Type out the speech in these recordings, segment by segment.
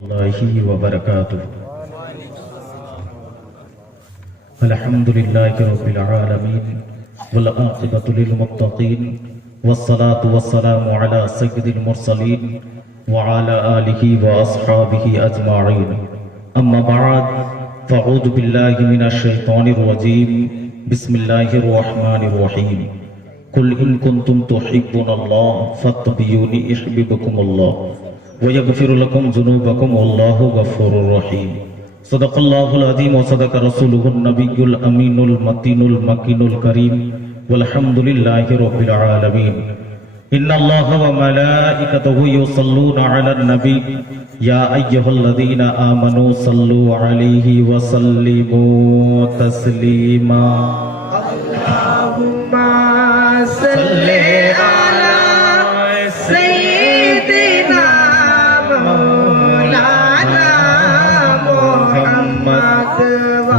الله وبركاته. الحمد لله رب العالمين والعاقبة للمتقين والصلاة والسلام على سيد المرسلين وعلى آله وأصحابه أجمعين. أما بعد فأعوذ بالله من الشيطان الرجيم. بسم الله الرحمن الرحيم. قل إن كنتم تحبون الله فاتبعوني يحببكم الله ويغفر لكم ذنوبكم والله غفور رحيم. صدق الله العظيم وصدق رسوله النبي الأمين المتين المكين الكريم والحمد لله رب العالمين. إن الله وملائكته يصلون على النبي يا أيها الذين آمنوا صلوا عليه وسلموا تسليما. اللهم صل على سيدنا مولانا محمد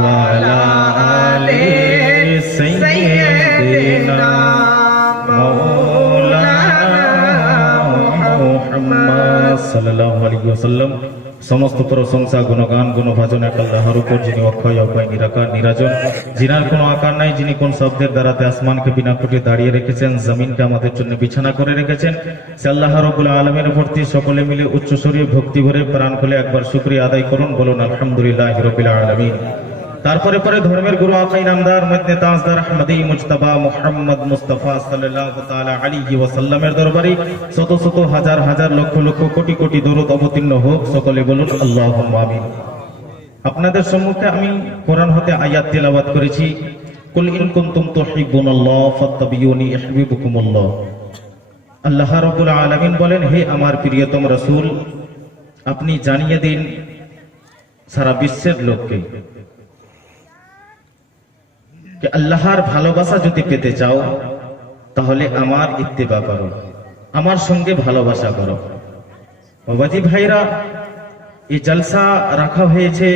وعلى آل سيدنا مولانا محمد صلى الله عليه وسلم. সমস্ত প্রশংসা গুণগান গুণভাজন এক আল্লাহর উপর, যিনি অক্ষয় অভয় নিরাকার নিরাজন, যিনার কোনো আকার নাই, যিনি কোন শব্দের দ্বারাতে আসমানকে বিনা ফুটে দাঁড়িয়ে রেখেছেন, জমিনকে আমাদের জন্য বিছানা করে রেখেছেন। সে আল্লাহ রাব্বুল আলামিনের প্রতি সকলে মিলে উচ্চস্বরীয় ভক্তি ভরে প্রাণ খুলে একবার শুকরিয়া আদায় করুন, বলুন আলহামদুলিল্লাহি রাব্বিল আলামিন। তারপরে পরে ধর্মের গুরু আকাই নামদার মধ্যে তাজদার আহমদী মুজতবা মুহাম্মদ মুস্তাফা সাল্লাল্লাহু তাআলা আলাইহি ওয়াসাল্লামের দরবারে শত শত হাজার হাজার লক্ষ লক্ষ কোটি কোটি দরুদ অবতীর্ণ হোক, সকলে বলুন আল্লাহুম্মা আমিন। আপনাদের সম্মুখে আমি কোরআন হতে আয়াত তেলাওয়াত করেছি, কুল ইন কুনতুম তুহিব্বুনাল্লাহ ফাত্তাবিউনি ইউহিব্বুকুমুল্লাহ। আল্লাহ রাব্বুল আলামিন বলেন, হে আমার প্রিয়তম রাসূল, আপনি জানিয়ে দিন সারা বিশ্বের লোককে আল্লাহর ভালোবাসা যদি পেতে চাও তাহলে আমার ইত্তেবা করো, আমার সঙ্গে ভালোবাসা করো। বাবাজি ভাইরা, এই জলসা রাখা হয়েছে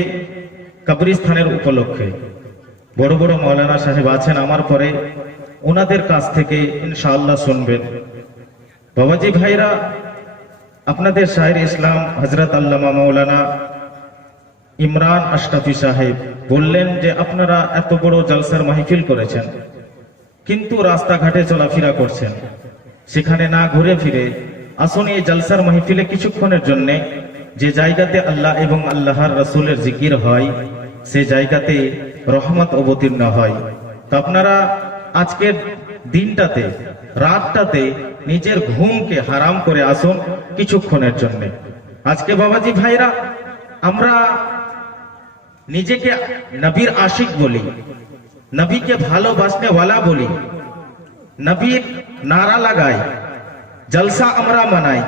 কবরস্থানের উপলক্ষে। বড় বড় মাওলানা সাহেব আছেন আমার পরে, ওনাদের কাছ থেকে ইনশাআল্লাহ শুনবেন। বাবাজি ভাইরা, আপনাদের শায়ের ইসলাম হযরত আল্লামা মাওলানা ইমরান আশরাফি সাহেব বললেন যে আপনারা এত বড় জলসার মাহফিল করেছেন, কিন্তু রাস্তাঘাটে চলাফেরা করছেন, সেখানে না ঘুরে ফিরে আসুন এই জলসার মাহফিলে কিছুক্ষণের জন্য যে জায়গাতে আল্লাহ এবং আল্লাহর রাসূলের জিকির হয়, সে জায়গাতে রহমত অবতীর্ণ হয়। তো আপনারা আজকের দিনটাতে, রাতটাতে নিজের ঘুমকে হারাম করে আসুন কিছুক্ষণের জন্য। আজকে বাবাজি ভাইরা, আমরা নিজেকে নবীর আশিক বলি, নবীকে ভালোবাসনে ওয়ালা বলি, নবীর নারা লাগাই, জলসা আমরা মানাই,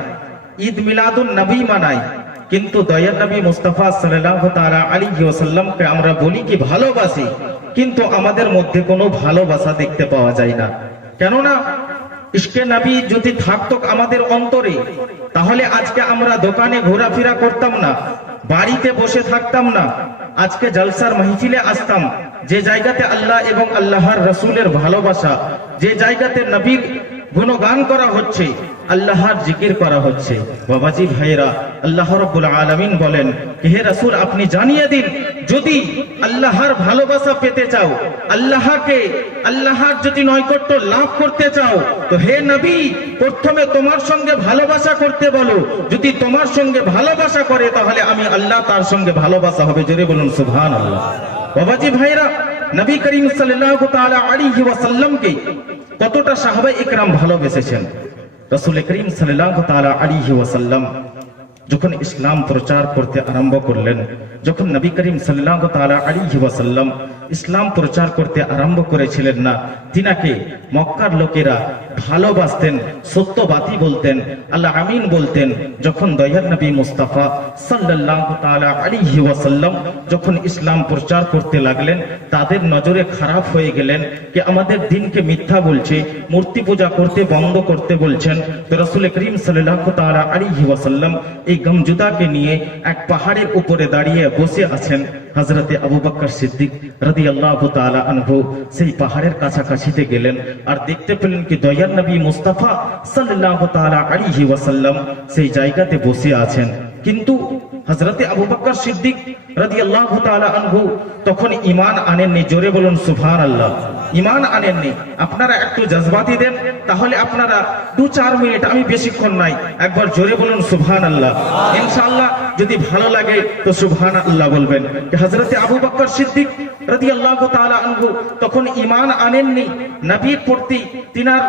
ঈদ মিলাদুন নবী মানাই, কিন্তু দয়ার নবী মুস্তাফা সাল্লাল্লাহু তাআলা আলাইহি ওয়াসাল্লামকে আমরা বলি কি ভালোবাসি, কিন্তু আমাদের মধ্যে কোনো ভালোবাসা দেখতে পাওয়া যায় না। কেননা ইশকে নবী যদি থাকতো আমাদের অন্তরে, তাহলে আজকে আমরা দোকানে ঘোরাফেরা করতাম না, বাড়িতে বসে থাকতাম না, আজকে জলসার মাহফিলে আসতাম। যে জায়গাতে আল্লাহ এবং আল্লাহর রাসূলের ভালোবাসা, যে জায়গাতে নবীর গুণগান করা হচ্ছে, আল্লাহর জিকির করা হচ্ছে। বাবাজি ভাইরা, আল্লাহ রাব্বুল আলামিন বলেন, হে রাসূল আপনি জানিয়ে দিন, যদি আল্লাহর ভালোবাসা পেতে চাও, আল্লাহর যদি নৈকট্য লাভ করতে চাও, তো হে নবী প্রথমে তোমার সঙ্গে ভালোবাসা করতে বলো। যদি তোমার সঙ্গে ভালোবাসা করে তাহলে আমি আল্লাহ তার সঙ্গে ভালোবাসা হবে। জোরে বলুন সুবহানাল্লাহ। বাবাজি ভাইরা, নবী করিম সাল্লাল্লাহু তাআলা আলাইহি ওয়াসাল্লামকে কতটা সাহাবায়ে ইকরাম ভালোবেসেছেন। রাসূল করিম সাল্লাল্লাহু তাআলা আলাইহি ওয়াসাল্লাম যখন ইসলাম প্রচার করতে আরম্ভ করলেন, যখন নবী করিম সাল্লাল্লাহু তাআলা আলাইহি ওয়াসাল্লাম ইসলাম প্রচার করতে আরম্ভ করেছিলেন না, তিনাকে মক্কার লোকেরা ভালোবাসতেন, সত্যবাদী বলতেন, আল্লাহ আমিন বলতেন। যখন দয়ার নবী মুস্তাফা সাল্লাল্লাহু তাআলা আলাইহি ওয়াসাল্লাম যখন ইসলাম প্রচার করতে লাগলেন, তাদের নজরে খারাপ হয়ে গেলেন যে আমাদের দিনকে মিথ্যা বলছে, মূর্তি পূজা করতে বন্ধ করতে বলছেন। তো রাসূল করিম সাল্লাল্লাহু তাআলা আলাইহি ওয়াসাল্লাম এই গমজুদাকে নিয়ে এক পাহাড়ের উপরে দাঁড়িয়ে বসে আছেন। হযরতে আবু বকর সিদ্দিক রাদিয়াল্লাহু তাআলা আনহু সেই পাহাড়ের কাছাকাছিতে গেলেন আর দেখতে পেলেন কি দয়ার নবী মুস্তাফা সাল্লাল্লাহু তাআলা আলাইহি ওয়াসাল্লাম সেই জায়গাতে বসে আছেন। কিন্তু হযরতে আবু বকর সিদ্দিক রাদিয়াল্লাহু তাআলা আনহু তখন ঈমান আনেননি। জোরে বলুন সুবহানাল্লাহ। ঈমান আনেননি। আপনারা একটু জজবাতি দেন, তাহলে আপনারা 2-4 মিনিট, আমি বেশিক্ষণ নাই, একবার জোরে বলুন সুবহানাল্লাহ। ইনশাআল্লাহ যদি ভালো লাগে তো সুবহানাল্লাহ বলবেন। হযরতে আবু বকর সিদ্দিক রাদিয়াল্লাহু তাআলা আনহু তখন ঈমান আনেননি। নবীর প্রতি তিনার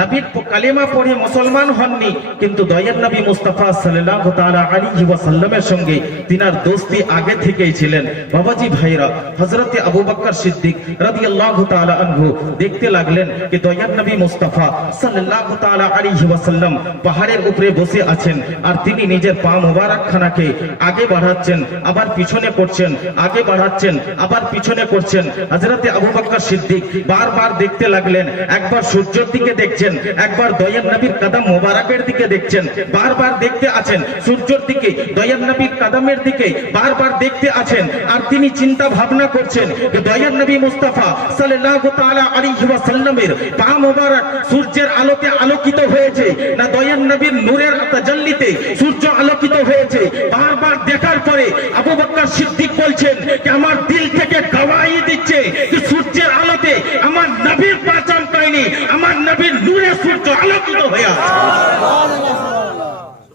নবীর কালেমা পড়ে মুসলমান হননি, কিন্তু দয়ার নবী মুস্তাফা সাল্লাল্লাহু তাআলা আলাইহি ওয়াসাল্লামের সঙ্গে তিনার দোস্তি আগে থেকেই ছিলেন। বাবাজি ভাইরা, হযরতে আবু বকর সিদ্দিক রাদিয়াল্লাহু তাআলা আনহু দেখতে লাগলেন যে দয়ার নবী মুস্তাফা সাল্লাল্লাহু তাআলা আলাইহি ওয়াসাল্লাম পাহাড়ের উপরে বসে আছেন, আর তিনি নিজের পা মোবারকখানাকে আগে বাড়াচ্ছেন, আবার পিছনে করছেন, আগে বাড়াচ্ছেন, আবার পিছনে করছেন। হযরতে আবু বকর সিদ্দিক বারবার দেখতে লাগলেন, একবার সূর্যের দিকে দেখছেন, একবার দয়ার নবীর কদম মোবারকের দিকে দেখছেন, বারবার দেখতে আছেন সূর্যের দিকে, দয়ার নবীর কদমের দিকে বারবার দেখতে আছেন। আর তিনি চিন্তা ভাবনা করছেন যে দয়ার নবী মুস্তাফা সাল্লাল্লাহু তাআলা আলাইহি ওয়াসাল্লামের পা মোবারক সূর্যের আলোতে আলোকিত হয়েছে, না দয়ার নবীর নূরের তাজাল্লিতে সূর্য আলোকিত হয়েছে। বারবার দেখার পরে আবু বকর সিদ্দিক বলছেন যে আমার দিল থেকে গওয়াহি দিচ্ছে যে সূর্যের আলোতে আমার নবীর পা চমকায়নি, আমার নবীর নূরে সূর্য আলোকিত হয়ে আছে।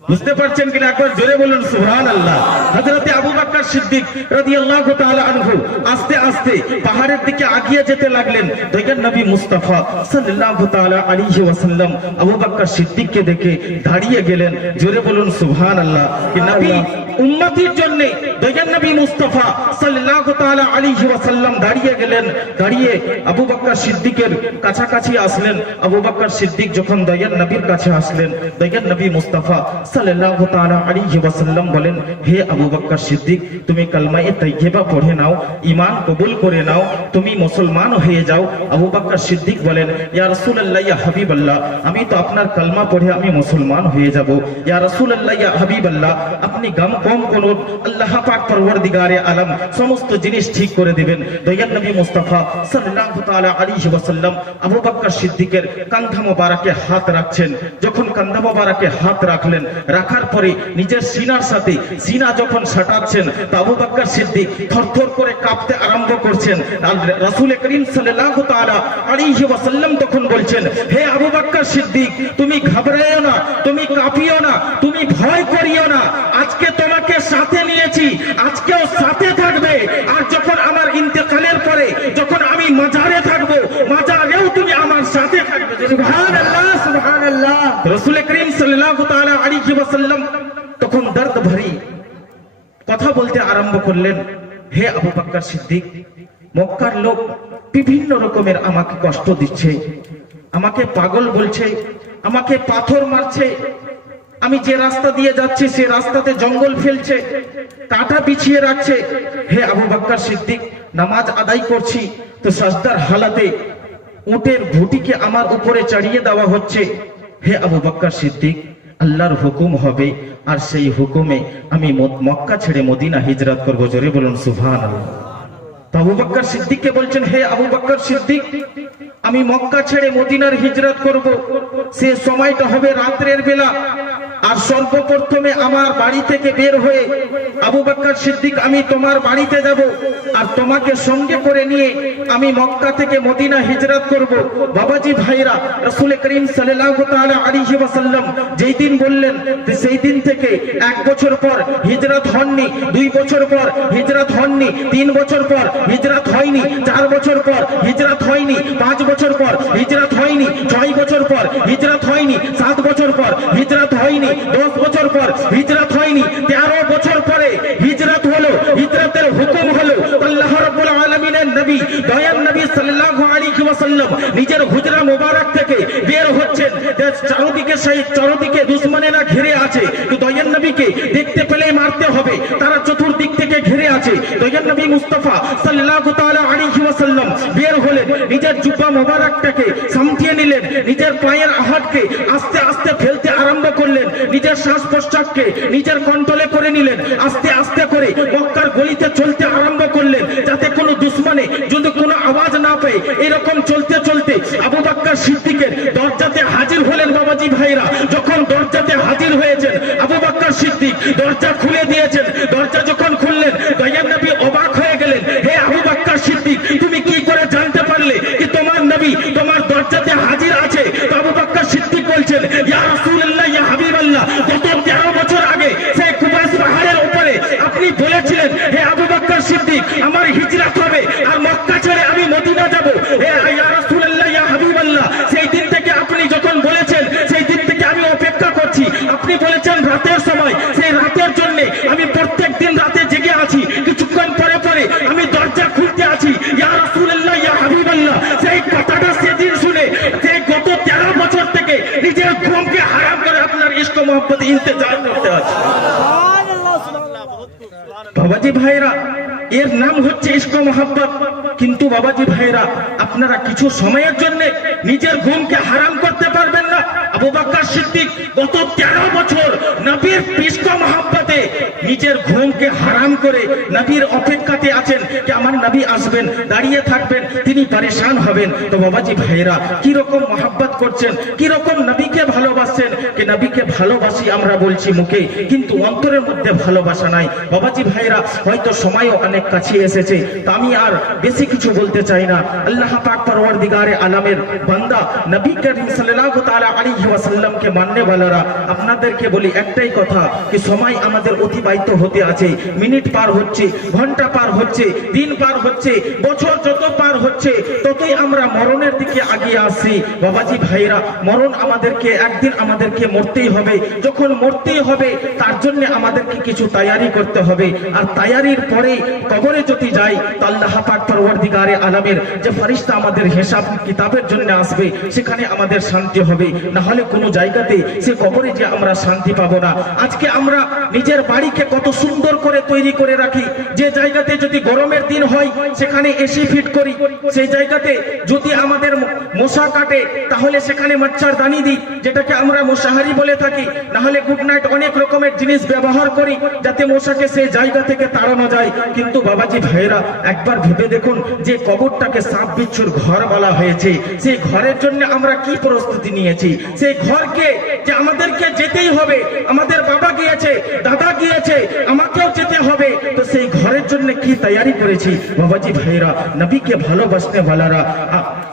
বুঝতে পারছেন কিনা? একবার জোরে বলুন সুবহানাল্লাহ। হযরতে আবু বকর সিদ্দিক রাদিয়াল্লাহু তাআলা আনহু আস্তে আস্তে পাহাড়ের দিকে এগিয়ে যেতে লাগলেন। দয়ার নবী মুস্তাফা সাল্লাল্লাহু তাআলা আলাইহি ওয়াসাল্লাম আবু বকর সিদ্দিককে দেখে দাঁড়িয়ে গেলেন। জোরে বলুন সুবহানাল্লাহ। কি নবী উম্মতির জন্য দয়ার নবী মুস্তাফা সাল্লাল্লাহু তাআলা আলাইহি ওয়াসাল্লাম দাঁড়িয়ে গেলেন। দাঁড়িয়ে আবু বকর সিদ্দিকের কাছাকাছি আসলেন। আবু বকর সিদ্দিক যখন দয়ার নবীর কাছে আসলেন, দয়ার নবী মুস্তাফা সাল্লাল্লাহু তাআলা আলাইহি ওয়াসাল্লাম বলেন, হে আবু বকর সিদ্দিক, তুমি কালমায়ে তাইয়্যিবা পড়ে নাও, ঈমান কবুল করে নাও, তুমি মুসলমান হয়ে যাও। আবু বকর সিদ্দিক বলেন, ইয়া রাসূলুল্লাহ, ইয়া হাবিবাল্লাহ, আমি তো আপনার কালমা পড়ে আমি মুসলমান হয়ে যাব। ইয়া রাসূলুল্লাহ, ইয়া হাবিবাল্লাহ, আপনি গাম কম করুন, আল্লাহ পাক পরওয়ারদিগারে আলম সমস্ত জিনিস ঠিক করে দিবেন। দয়ার নবী মুস্তাফা সাল্লাল্লাহু তাআলা আলাইহি ওয়াসাল্লাম আবু বকর সিদ্দিকের কাঁধা মোবারকে হাত রাখছেন। যখন কাঁধা মোবারকে হাত রাখলেন, রাখার পরে নিজের সিনার সাথে সিনা যখন সাটাচ্ছেন, তো আবু বকর সিদ্দিক থরথর করে কাঁপতে আরম্ভ করছেন। আর রাসূল করিম সাল্লাল্লাহু তাআলা আলাইহি ওয়াসাল্লাম তখন বলছেন, হে আবু বকর সিদ্দিক, তুমি ঘাবড়াইও না, তুমি কাঁপিও না, তুমি ভয় করিও না, আজকে তোমাকে সাথে নিয়েছি, আজকেও সাথে থাকবে। আর যখন আমার ইন্তেকালের পরে যখন আমি মাজারে থাকবো, মাজারেও তুমি আমার সাথে থাকবে। সুবহানাল্লাহ, সুবহানাল্লাহ। রাসূল করিম সাল্লাল্লাহু তাআলা আলাইহি ওয়াসাল্লাম তখন দর্দ ভরি কথা বলতে আরম্ভ করলেন, হে আবু বকর সিদ্দিক, মক্কার লোক বিভিন্ন রকমের আমাকে কষ্ট দিচ্ছে, আমাকে পাগল বলছে, আমাকে পাথর মারছে, আমি যে রাস্তা দিয়ে যাচ্ছি সে রাস্তাতে জঙ্গল ফেলছে, কাঁটা বিছিয়ে রাখছে। হে আবু বকর সিদ্দিক, নামাজ আদায় করছি তো সাজদার হালাতে উটের ভুটিকে আমার উপরে চড়িয়ে দেওয়া হচ্ছে। হে আবু বকর সিদ্দিক, আল্লাহর হুকুম হবে, আর সেই হুকুমে আমি মক্কা ছেড়ে মদিনা হিজরত করব। জোরে বলুন সুবহানাল্লাহ। তো আবু বকর সিদ্দিককে বলছেন, হে আবু বকর সিদ্দিক, আমি মক্কা ছেড়ে মদিনার হিজরত করব, সে সময়টা হবে রাতের বেলা। আর সর্বপ্রথমে আমার বাড়ি থেকে বের হয়ে আবু বকর সিদ্দিক, আমি তোমার বাড়িতে যাব, আর তোমাকে সঙ্গে করে নিয়ে আমি মক্কা থেকে মদিনা হিজরত করব। বাবাজি ভাইরা, রাসূল করিম সাল্লাল্লাহু তাআলা আলাইহি ওয়াসাল্লাম যেই দিন বললেন, সেই দিন থেকে 1 বছর পর হিজরত হননি, 2 বছর পর হিজরত হননি, 3 বছর পর হিজরত হয়নি, 4 বছর পর হিজরত হয়নি, 5 বছর পর হিজরত হয়নি, 6 বছর পর হিজরত হয়নি, 7 বছর পর হিজরত হয়নি, 10 বছর পর হিজরত হয়নি, 13 বছর পরে হিজরত হলো। হিজরতের হুকুম হলো। আল্লাহ রাব্বুল আলামিনের নবী দয়ার নবী সাল্লাল্লাহু আলাইহি ওয়াসাল্লাম নিজের হুজরা মোবারক থেকে বের হচ্ছেন। চারদিকে দুশমনেরা ঘিরে আছে, তো দয়ার নবীকে দেখতে পেলে মারতে হবে, তারা চতুর্দিক থেকে ঘিরে আছে। দয়ার নবী মুস্তাফা সাল্লাল্লাহু তাআলা আলাইহি ওয়াসাল্লাম বের হলেন, নিজের জুব্বা মোবারকটাকে সামটিয়ে নিলেন, নিজের পায়ের আহাতকে আস্তে আস্তে ফেলতে আরম্ভ করলেন, নিজের শ্বাস প্রশ্বাসকে নিজের কন্ট্রোলে করে নিলেন, আস্তে আস্তে করে মক্কার গলিতে চলতে আরম্ভ করলেন, যাতে কোনো দুশমনে যদি কোনো আওয়াজ না পায়। এরকম চলতে চলতে আবু বকর সিদ্দিকের দরজাতে হাজির হলেন। বাবাজি ভাইরা, যখন দরজাতে হাজির হয়েছেন, আবু বকর সিদ্দিক দরজা খুলে দিয়েছেন। আপনি বলেছেন রাতের সময়, সেই রাতের জন্য আমি প্রত্যেক দিন রাতে জেগে আছি, কিছুক্ষণ পরে পরে আমি দরজা খুলতে আছি। ইয়া রাসূলুল্লাহ, ইয়া হাবিবাল্লাহ, সেই কথাটা সেদিন শুনে যে গত 13 বছর থেকে নিজের ঘুমকে হারাম করে আপনার ইশক মহব্বত ইন্তজার করতে আছে। বাবাজি ভাইরা, এর নাম হচ্ছে ইশক মহব্বত। কিন্তু বাবাজি ভাইরা, আপনারা কিছু সময়ের জন্য নিজের ঘুমকে হারাম করতে পারবেন না। আবু বকর সিদ্দিক গত 13 বছর নবীর ইশক মহব্বতে নিজের ঘুমকে হারাম করে নবীর অপেক্ষাতে আছেন যে আমার নবী আসবেন, দাঁড়িয়ে থাকবেন, তিনি পরেশান হবেন। তো বাবাজি ভাইরা, কি রকম মহব্বত করছেন, কি রকম নবীকে ভালোবাসছেন, যে নবীকে ভালোবাসি আমরা বলছি মুখে, কিন্তু অন্তরের মধ্যে ভালোবাসা নাই। বাবাজি ভাইরা, হয়তো সময়ও অনেক কাছে এসেছে, তো আমি আর বেশি কিছু বলতে চাই না। আল্লাহ পাক পরওয়ারদিগারে আলমের বান্দা নবী করিম সাল্লাল্লাহু তাআলা আলাইহি ওয়াসাল্লামকে মাননে वालाরা, আপনাদেরকে বলি একটাই কথা, কি সময় আমাদের অতিবাহিত হতে আছে, মিনিট পার হচ্ছে, ঘন্টা পার হচ্ছে, দিন পার হচ্ছে, বছর যত পার হচ্ছে ততই আমরা মরণের দিকে এগিয়ে আসছি। বাবাজি ভাইরা, মরণ আমাদেরকে একদিন আমাদেরকে মরতেই হবে। যখন মরতেই হবে, তার জন্য আমাদেরকে কিছু তৈয়ারি করতে হবে। আর তৈয়ারির পরে কবরে যদি যাই, তো আল্লাহ পাক পরওয়ারদিগারে আলমের যে ফেরেশতা আমাদের হিসাব কিতাবের জন্য আসবে, সেখানে আমাদের শান্তি হবে। না হলে কোনো জায়গাতে সে কবরে যে আমরা শান্তি পাবো না। আজকে আমরা নিজের বাড়িকে কত সুন্দর করে তৈরি করে রাখি, যে জায়গাতে যদি গরমের দিন হয় সেখানে এসি ফিট করি, সেই জায়গাতে যদি আমাদের মশা কাটে তাহলে সেখানে মচ্ছরদানি দিই, যেটাকে আমরা মশাহারি বলে থাকি। না হলে গুড নাইট, অনেক রকমের জিনিস ব্যবহার করি যাতে মশাকে সেই জায়গা থেকে তাড়ানো যায়। কিন্তু বাবাজি ভাইরা, একবার ভেবে দেখুন, যে কবরটাকে সাপ বিচ্ছুর ঘর বলা হয়েছে, সেই ঘরের জন্য আমরা কি প্রস্তুতি নিয়েছি? সেই ঘরকে যে আমাদেরকে যেতেই হবে, আমাদের বাবা গিয়েছে, দাদা গিয়েছে, আমাকেও যেতে হবে, তো সেই ঘরের জন্য কি তৈয়ারি করেছি? বাবাজি ভাইরা, নবীকে ভালোবাসতে वालाরা,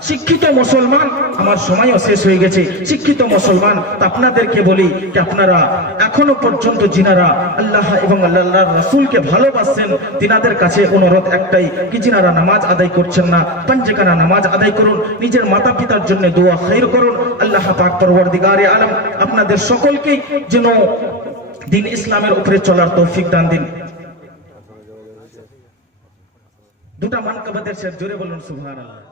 শিক্ষিত মুসলমান, আমার সময়ও শেষ হয়ে গেছে, শিক্ষিত মুসলমান, তো আপনাদেরকে বলি যে আপনারা এখনো পর্যন্ত যিনারা আল্লাহ এবং আল্লাহর রাসূলকে ভালোবাসেন, তিনাদের কাছে অনুরোধ একটাই, কি যিনারা নামাজ আদায় করছেন না, পাঁচওয়াক্ত নামাজ আদায় করুন, নিজের মাতা পিতার জন্য দোয়া খায়র করুন। আল্লাহ পাক পরওয়ারদিগারে আলম আপনাদের সকলকে যেন দিন ইসলামের উপরে চলার তৌফিক দান দিন। দুটা মানকাবাদের শের জোরে বলুন সুবহানাল্লাহ।